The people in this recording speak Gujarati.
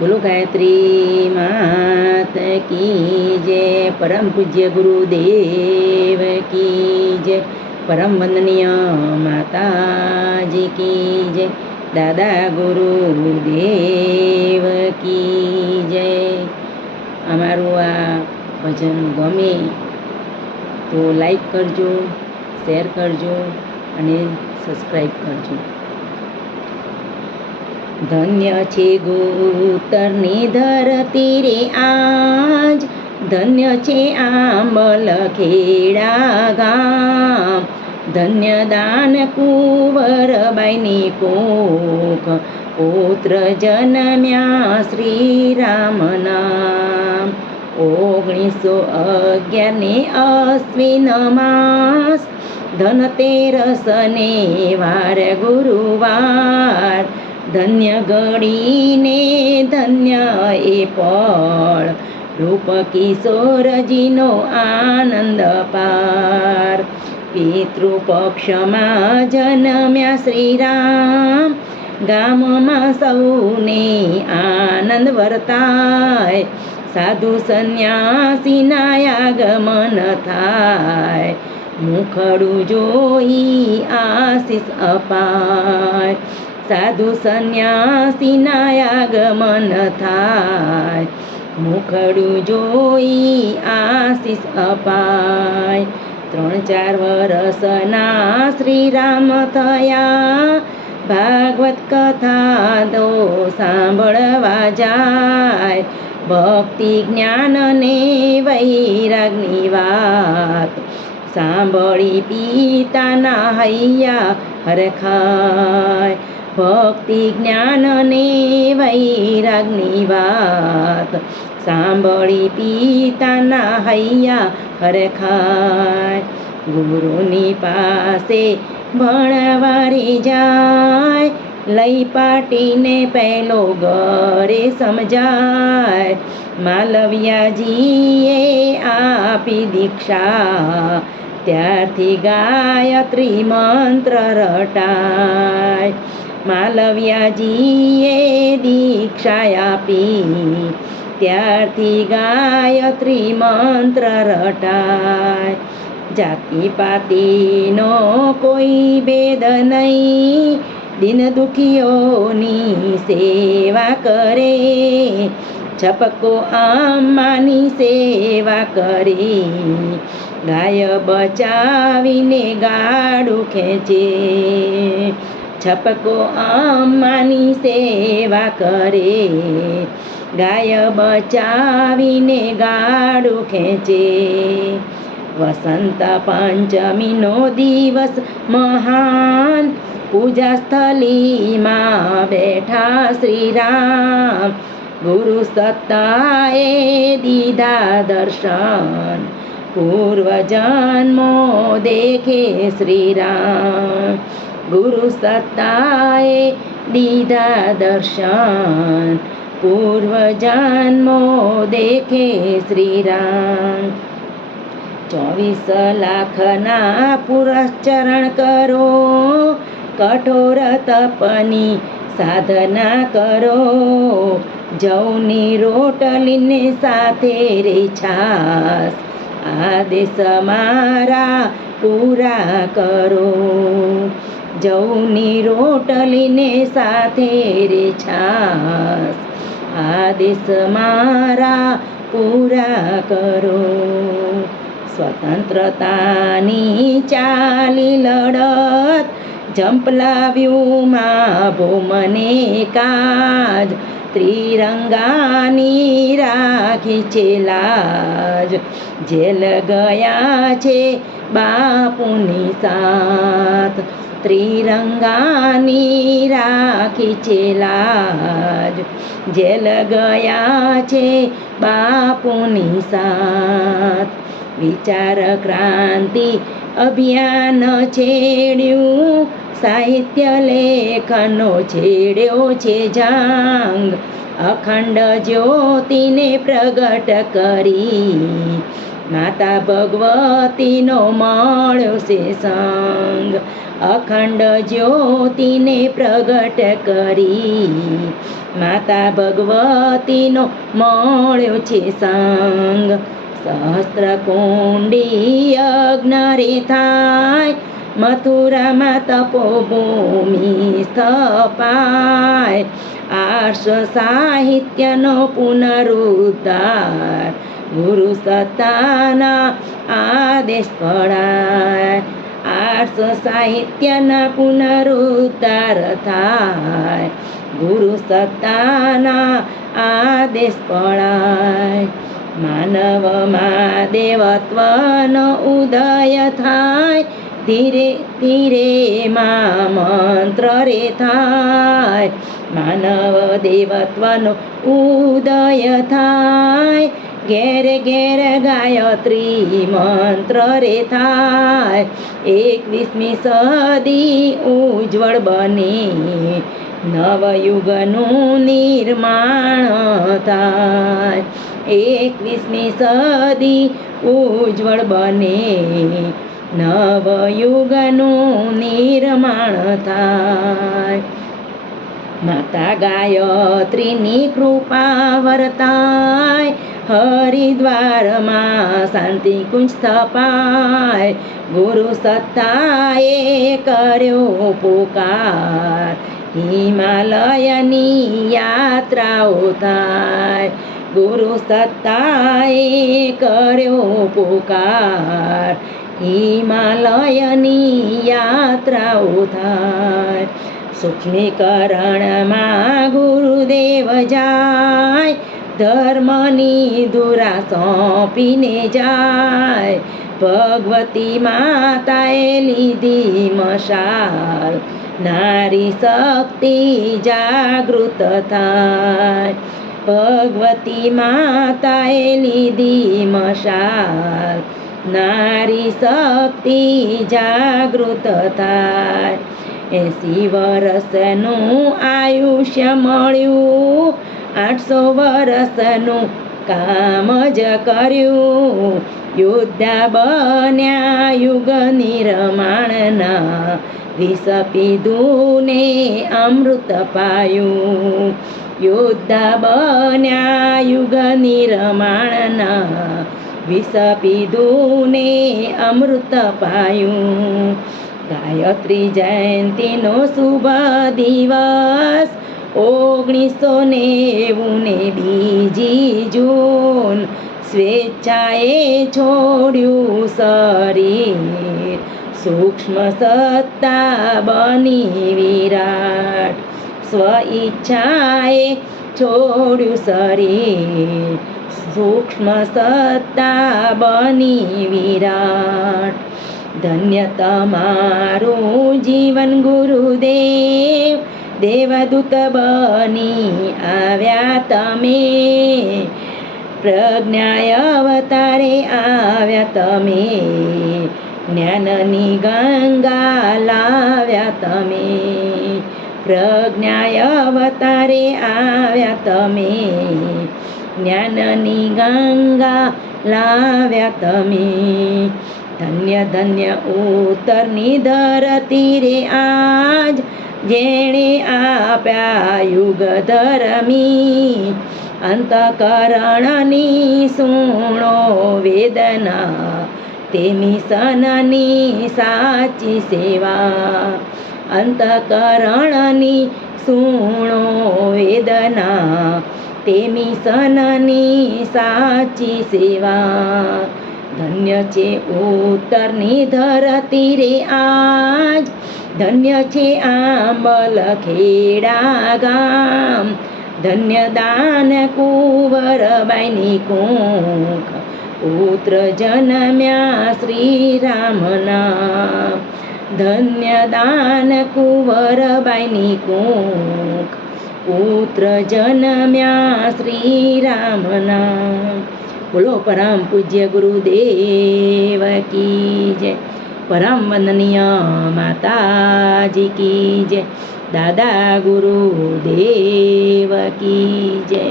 બોલો ગાયત્રી માત કી જય પરમ પૂજ્ય ગુરુદેવ કી જય પરમ વંદનીય માતાજી કી જય દાદા ગુરુદેવ કી જય અમારું આ ભજન ગમે તો લાઈક કરજો શેર કરજો અને સબસ્ક્રાઈબ કરજો. ધન્ય છે ગોતરની ધરતી રે આજ. ધન્ય છે આંબલ ખેડા ગામ. ધન્ય દાન કુંવરબાઈની કોખ પુત્ર જનમ્યા શ્રી રામના ઓગણીસો અગિયારને અશ્વિન માસ. ધનતેરસ ને વાર ગુરુવાર. ધન્ય ગણીને ધન્ય એ પળ. રૂપ કિશોરજીનો આનંદ પાર. પિતૃપક્ષમાં જન્મ્યા શ્રીરામ. ગામમાં સૌને આનંદ વર્તાય. સાધુ સંન્યાસીના આગમન થાય. મુખડું જોઈ આશીષ અપાય. સાધુ સંન્યાસીના આગમન થાય. મુખડું જોઈ આશીષ અપાય. ત્રણ ચાર વરસના શ્રીરામ થયા. ભાગવત કથા દો સાંભળવા જાય. ભક્તિ જ્ઞાન ને વૈરાગની વાત. સાંભળી પિતાના હૈયા હરખાય. ભક્તિ જ્ઞાન ને વૈરાગની વાત. સાંભળી પિતાના હૈયા ખરેખાય ગુરુની પાસે ભણવારી જાય. લઈ પાટીને પહેલો ગરે સમજાય. માલવિયાજીએ આપી દીક્ષા. ત્યારથી ગાયત્રી મંત્ર રટાય. માલવિયાજીએ દીક્ષા આપી ત્યારથી ગાયત્રી મંત્ર રટાય જાતિ પાતિનો કોઈ ભેદ નહીં દિન દુખીઓની સેવા કરે છપકો આમાની સેવા કરી ગાય બચાવીને ગાડું ખેંચે છપકો અમ્માની સેવા કરે. ગાય બચાવીને ગાડું ખેંચે. વસંત પંચમીનો દિવસ મહાન. પૂજા સ્થલીમાં બેઠા શ્રીરામ. ગુરુ સત્તાએ દીધા દર્શન. પૂર્વ જન્મો દેખે શ્રીરામ. ગુરુ સત્તાએ દીધા દર્શન. પૂર્વ જન્મો દેખે શ્રીરામ. ચોવીસ લાખના પુરશ્ચરણ કરો. કઠોર તપની સાધના કરો. જવની રોટલીને સાથે રે છાસ. આદેશ મારા પૂરા કરો. જવની રોટલીને સાથે રે છાસ આદેશ મારા પૂરા કરો. સ્વતંત્રતાની ચાલી લડત જંપલાવ્યું માભો મને કાજ. ત્રિરંગાની રાખી છે લાજ. જેલ ગયા છે બાપુની સાથ. ત્રિરંગાની રાખી છે લાજ જેલ ગયા છે બાપુની સાથ વિચાર ક્રાંતિ અભિયાન છેડ્યું સાહિત્ય લેખનો છેડ્યો છે જાંગ અખંડ જ્યોતિને પ્રગટ કરી માતા ભગવતીનો મળ્યો છે સંગ અખંડ જ્યોતિને પ્રગટ કરી. માતા ભગવતીનો મળ્યો છે સંગ. સહસ્ત્ર કુંડી યજ્ઞ થાય. મથુરામાં તપોભૂમિ સ્થપાય. આર્ષ સાહિત્યનો પુનરુદ્ધાર. ગુરુ સત્તાના આદેશ પડાય આર્ષ સાહિત્યના પુનરુદ્ધાર થાય. ગુરુ સત્તાના આદેશ પડાય માનવમાં દેવત્વનો ઉદય થાય. ધીરે ધીરે મા મંત્ર રે થાય. માનવ દેવત્વનો ઉદય થાય. ઘેર ઘેર ગાયત્રી મંત્ર રે થાય. એકવીસમી સદી ઉજ્જવળ બને. નવયુગનું નિર્માણ થાય. એકવીસમી સદી ઉજ્જવળ બને. નવયુગનું નિર્માણ થાય. માતા ગાયત્રીની કૃપા વર્તાય. હરિદ્વારમાં શાંતિ કુંજ સ્થપાય. ગુરુ સત્તાએ કર્યો પુકાર. હિમાલયની યાત્રાઓ થાય ગુરુ સત્તાએ કર્યો પુકાર. હિમાલયની યાત્રાઓ થાય સૂક્ષ્મીકરણમાં ગુરુદેવ જાય. ધર્મની ધુરા સોંપીને જાય. ભગવતી માતાએ લીધી મશાલ. નારી શક્તિ જાગૃત થાય. ભગવતી માતાએ લીધી મશાલ. નારી શક્તિ જાગૃત થાય. એસી વર્ષનું આયુષ્ય મળ્યું. આઠસો વર્ષનું કામ જ કર્યું. યોદ્ધા બન્યા યુગ નિરમાણના. વિષ પીધું ને અમૃત પાયું. યોદ્ધા બન્યા યુગ નિરમાણના. વિષ પીધું ને અમૃત પાયું. ગાયત્રી જયંતીનો શુભ દિવસ. ઓગણીસો નેવું ને બીજી જૂન સ્વેચ્છાએ છોડ્યું શરીર. સૂક્ષ્મ સત્તા બની વિરાટ. સ્વ ઈચ્છાએ છોડ્યું શરીર. સૂક્ષ્મ સત્તા બની વિરાટ. ધન્ય તમારું જીવન ગુરુદેવ. દેવદૂત બની આવ્યા તમે. પ્રજ્ઞાય અવતારે આવ્યા તમે. જ્ઞાનની ગંગા લાવ્યા તમે. પ્રજ્ઞાય અવતારે આવ્યા તમે. જ્ઞાનની ગંગા લાવ્યા તમે. ધન્ય ધન્ય ઉત્તરની ધરતી રે આજ જેણે આપ્યા યુગ ધરમી. અંતકરણની સુણો વેદના. તેમી સનની સાચી સેવા. અંતકરણની સુણો વેદના. તેમી સનની સાચી સેવા. ધન્ય છે ઉત્તરની ધરતી રે આજ ધન્ય છે આંબલ ખેડા ગામ ધન્ય દાન કુંવરબાઈની કુંખ. પુત્ર જન્મ્યા શ્રી રામના ધન્ય દાન કુંવરબાઈની કુંખ. પુત્ર જન્મ્યા શ્રી રામના બોલો પરમ પૂજ્ય ગુરુદેવ કી જય. પરમ વંદનીય માતાજી કી જય. દાદા ગુરુદેવ કી જય.